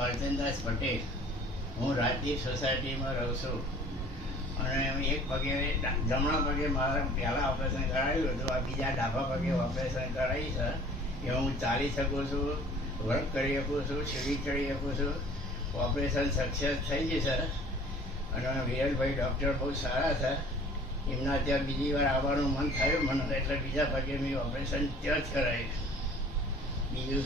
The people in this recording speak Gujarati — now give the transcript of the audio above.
બાલચંદાસ પટેલ. હું રાજદીપ સોસાયટીમાં રહું છું અને એક પગે જમણા પગે મારા પહેલાં ઓપરેશન કરાવ્યું હતું. આ બીજા ડાબા પગે ઓપરેશન કરાવી છે. એ હું ચાલી શકું છું, વર્ક કરી શકું છું, સીડી ચડી શકું છું. ઓપરેશન સક્સેસ થઈ જશે અને વિરલભાઈ ડૉક્ટર બહુ સારા છે. એમના ત્યાં બીજી વાર આવવાનું મન થયું મને, એટલે બીજા પગે મેં ઓપરેશન ત્યાં જ કરાવ્યું. બીજું